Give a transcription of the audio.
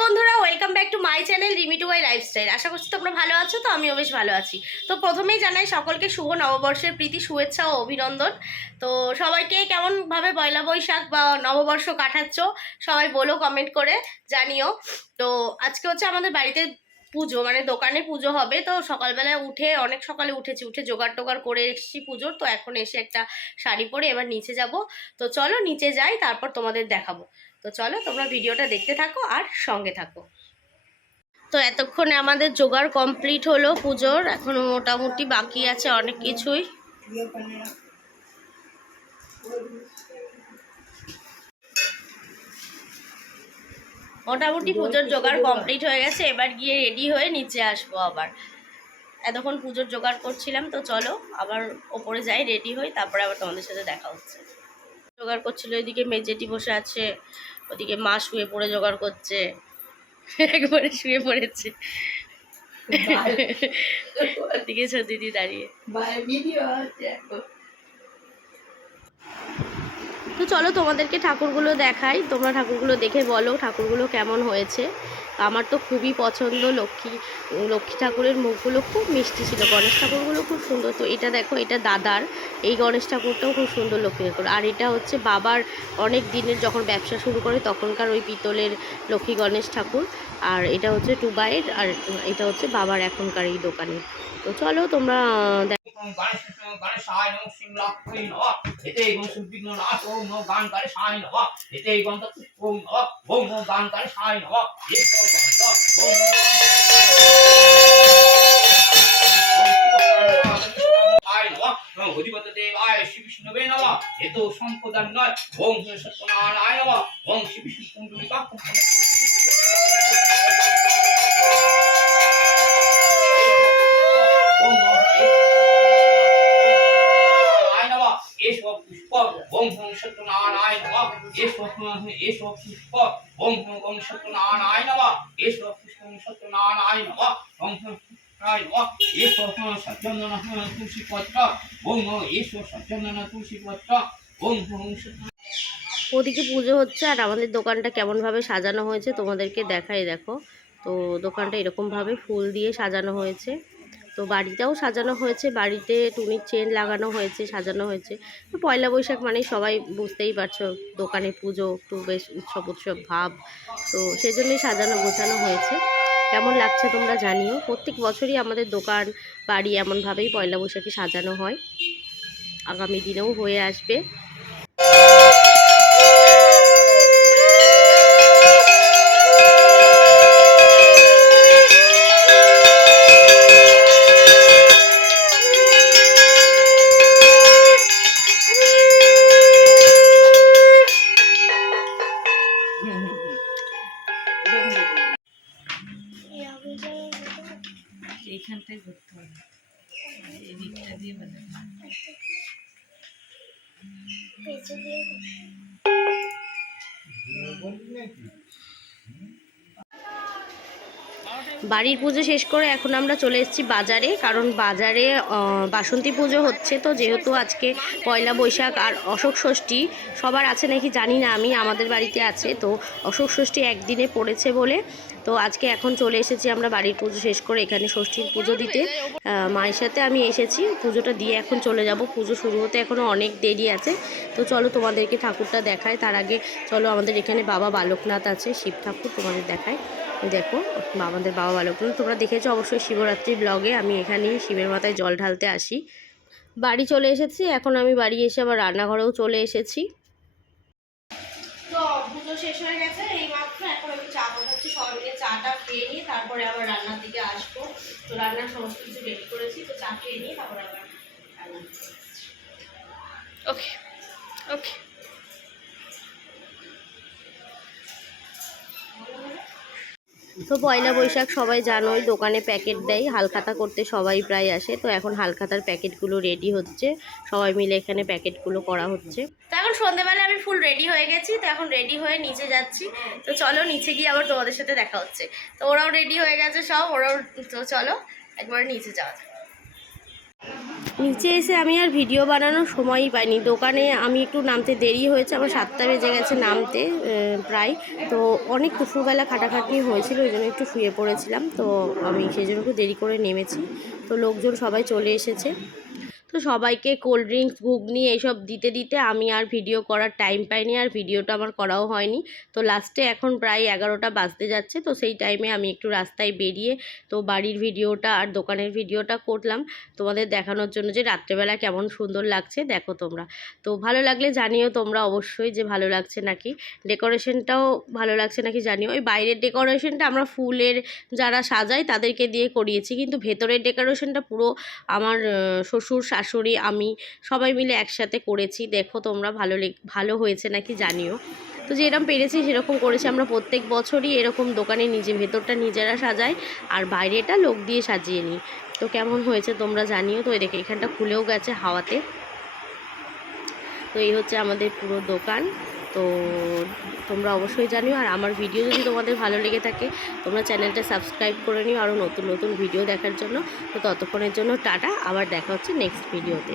বন্ধুরা, welcome back to my channel Rimi to my lifestyle. আশা করছি তোমরা ভালো আছো। তো আমিও বেশ ভালো আছি। তো প্রথমেই জানাই সকলকে শুভ নববর্ষের প্রীতি শুভেচ্ছা ও অভিনন্দন। তো সবাইকে কেমনভাবে পয়লা বৈশাখ বা নববর্ষ কাটাচ্ছ সবাই বলো, কমেন্ট করে জানিও। তো আজকে হচ্ছে আমাদের বাড়িতে পুজো, মানে দোকানে পুজো হবে। তো সকালবেলায় উঠে, অনেক সকালে উঠেছি, উঠে জোগাড় টোগাড় করে এসেছি পুজোর। তো এখন এসে একটা শাড়ি পরে এবার নিচে যাব। তো চলো নিচে যাই, তারপর তোমাদের দেখাবো। তো চলো তোমরা ভিডিওটা দেখতে থাকো আর সঙ্গে থাকো। তো এতক্ষণে আমাদের জোগাড় কমপ্লিট হলো পুজোর, এখনো মোটামুটি বাকি আছে অনেক কিছুই। মোটামুটি পুজোর জোগাড় কমপ্লিট হয়ে গেছে, এবার গিয়ে রেডি হয়ে নিচে আসবো আবার। এতক্ষণ পুজোর জোগাড় করছিলাম, তো চলো আবার ওপরে যাই, রেডি হই, তারপরে আবার তোমাদের সাথে দেখা হচ্ছে। জোগাড় করছিল, এদিকে মেজেটি বসে আছে, ওদিকে মা শুয়ে পড়ে জোগাড় করছে, একবারে শুয়ে পড়েছে। দিকে দিদি দাঁড়িয়ে। তো চলো তোমাদেরকে ঠাকুরগুলো দেখাই, তোমরা ঠাকুরগুলো দেখে বলো ঠাকুরগুলো কেমন হয়েছে। আমার তো খুবই পছন্দ। লক্ষ্মী ঠাকুরের মুখগুলো খুব মিষ্টি ছিল, গণেশ ঠাকুরগুলো খুব সুন্দর। তো এটা দেখো, এটা দাদার, এই গণেশ ঠাকুরটাও খুব সুন্দর লক্ষ্মী ঠাকুর। আর এটা হচ্ছে বাবার অনেক দিনের, যখন ব্যবসা শুরু করে তখনকার ওই পিতলের লক্ষ্মী গণেশ ঠাকুর। আর এটা হচ্ছে টুবাইয়ের, আর এটা হচ্ছে বাবার এখনকার এই দোকানে। তো চলো তোমরা গণেশায় নমঃ সিংলাক্ষী নমঃ এতে গণ সুবিঘ্ন নাশ ওম নমঃ গানকারেশায় নমঃ এতে গন্ত পুষ্পং নমঃ ওম নমঃ গানকারেশায় নমঃ এতে গন্ত ওম নমঃ হরিবতে দেবায় শ্রী বিষ্ণুবে নমঃ এতো সম্পদান নয় ওম সত্যনারায়ণ নমঃ ওম শ্রী বিষ্ণু কুণ্ডলিকা ওম ওম সত্যনারায়ণ নমঃ এসো পুষ্প ওম ওম সত্যনারায়ণ নমঃ এসো পুষ্প সত্যনারায়ণ নমঃ ওম রায় নমঃ এসো সত্যনারায়ণ তুলসী পত্র ওম এসো সত্যনারায়ণ তুলসী পত্র ওম ওম সত্য। ওদিকে পুজো হচ্ছে আর আমাদের দোকানটা কেমনভাবে সাজানো হয়েছে তোমাদেরকে দেখাই, দেখো। তো দোকানটা এরকমভাবে ফুল দিয়ে সাজানো হয়েছে। তো বাড়িটাও সাজানো হয়েছে, বাড়িতে টুনির চেন লাগানো হয়েছে, সাজানো হয়েছে। তো পয়লা বৈশাখ মানে সবাই বুঝতেই পারছো, দোকানে পুজো, একটু বেশ উৎসব উৎসব ভাব। তো সেজন্যই সাজানো গোছানো হয়েছে। কেমন লাগছে তোমরা জানিও। প্রত্যেক বছরই আমাদের দোকান বাড়ি এমনভাবেই পয়লা বৈশাখে সাজানো হয়, আগামী দিনেও হয়ে আসবে। এইখানটাই ঘুরতে হবে, এদিকটা দিয়ে বানাবে। বাড়ির পুজো শেষ করে এখন আমরা চলে এসেছি বাজারে, কারণ বাজারে বাসন্তী পুজো হচ্ছে। তো যেহেতু আজকে পয়লা বৈশাখ আর অশোক ষষ্ঠী সবার আছে নাকি জানি না, আমি আমাদের বাড়িতে আছে। তো অশোক ষষ্ঠী একদিনে পড়েছে বলে তো আজকে এখন চলে এসেছি আমরা বাড়ির পুজো শেষ করে এখানে ষষ্ঠীর পুজো দিতে। মায়ের সাথে আমি এসেছি, পুজোটা দিয়ে এখন চলে যাব। পুজো শুরু হতে এখনও অনেক দেরি আছে। তো চলো তোমাদেরকে ঠাকুরটা দেখায়, তার আগে চলো আমাদের এখানে বাবা বালকনাথ আছে, শিব ঠাকুর তোমাদের দেখায়। দেখো আমাদের বাবা বালকনাথ, তোমরা দেখেছো অবশ্যই শিবরাত্রির ব্লগে, আমি এখানেই শিবের মাথায় জল ঢালতে আসি। বাড়ি চলে এসেছি, এখন আমি বাড়ি এসে আবার রান্নাঘরেও চলে এসেছি। তো পুজো শেষ হয়ে গেছে এই মাত্র, এখন আমি চা বানাচ্ছি, সবাই মিলে চাটা খেয়ে নিয়ে তারপরে আবার রান্নার দিকে আসবো। তো রান্নার সমস্ত কিছু রেডি করেছি, তো চা খেয়ে নিয়ে তারপরে আবার রান্না। ওকে ওকে। তো পয়লা বৈশাখ সবাই জানোই, দোকানে প্যাকেট দেয়, হালখাতা করতে সবাই প্রায় আসে। তো এখন হালখাতার প্যাকেটগুলো রেডি হচ্ছে, সবাই মিলে এখানে প্যাকেটগুলো করা হচ্ছে। তো এখন সন্ধ্যেবেলা আমি ফুল রেডি হয়ে গেছি, তো এখন রেডি হয়ে নিচে যাচ্ছি। তো চলো নিচে গিয়ে আবার তোমাদের সাথে দেখা হচ্ছে। তো ওরাও রেডি হয়ে গেছে সব, ওরাও। তো চলো একবার নিচে যাওয়া যাক। নিচে এসে আমি আর ভিডিও বানানোর সময়ই পাইনি। দোকানে আমি একটু নামতে দেরি হয়েছে, আমার 7টা বেজে গেছে নামতে প্রায়। তো অনেক দুপুরবেলা খাটাখাটনি হয়েছিল, ওই জন্য একটু শুয়ে পড়েছিলাম। তো আমি সেই জন্য একটু দেরি করে নেমেছি। তো লোকজন সবাই চলে এসেছে। তো সবাইকে কোল্ড ড্রিঙ্কস, ঘুগনি এইসব দিতে দিতে আমি আর ভিডিও করার টাইম পাইনি, আর ভিডিওটা আমার করাও হয়নি। তো লাস্টে এখন প্রায় 11টা বাজতে যাচ্ছে। তো সেই টাইমে আমি একটু রাস্তায় বেরিয়ে তো বাড়ির ভিডিওটা আর দোকানের ভিডিওটা করলাম তোমাদের দেখানোর জন্য যে রাত্রেবেলা কেমন সুন্দর লাগছে দেখো তোমরা। তো ভালো লাগলে জানিও তোমরা অবশ্যই যে ভালো লাগছে নাকি, ডেকোরেশনটাও ভালো লাগছে নাকি জানিও। ওই বাইরের ডেকোরেশনটা আমরা ফুলের যারা সাজাই তাদেরকে দিয়ে করিয়েছি, কিন্তু ভেতরের ডেকোরেশনটা পুরো আমার শ্বশুর, শাশুড়ি, আমি সবাই মিলে একসাথে করেছি। দেখো তোমরা ভালো হয়েছে নাকি জানিও। তো যেরকম পেরেছি সেরকম করেছি। আমরা প্রত্যেক বছরই এরকম দোকানে ভেতরটা নিজেরা সাজাই আর বাইরেটা লোক দিয়ে সাজিয়ে নিই। তো কেমন হয়েছে তোমরা জানিও। তো দেখে এখানটা খুলেও গেছে হাওয়াতে। তো এই হচ্ছে আমাদের পুরো দোকান। তো তোমরা অবশ্যই জানিও, আর আমার ভিডিও যদি তোমাদের ভালো লেগে থাকে তোমরা চ্যানেলটা সাবস্ক্রাইব করে নিও আরও নতুন নতুন ভিডিও দেখার জন্য। তো ততক্ষণের জন্য টাটা, আবার দেখা হচ্ছে নেক্সট ভিডিওতে।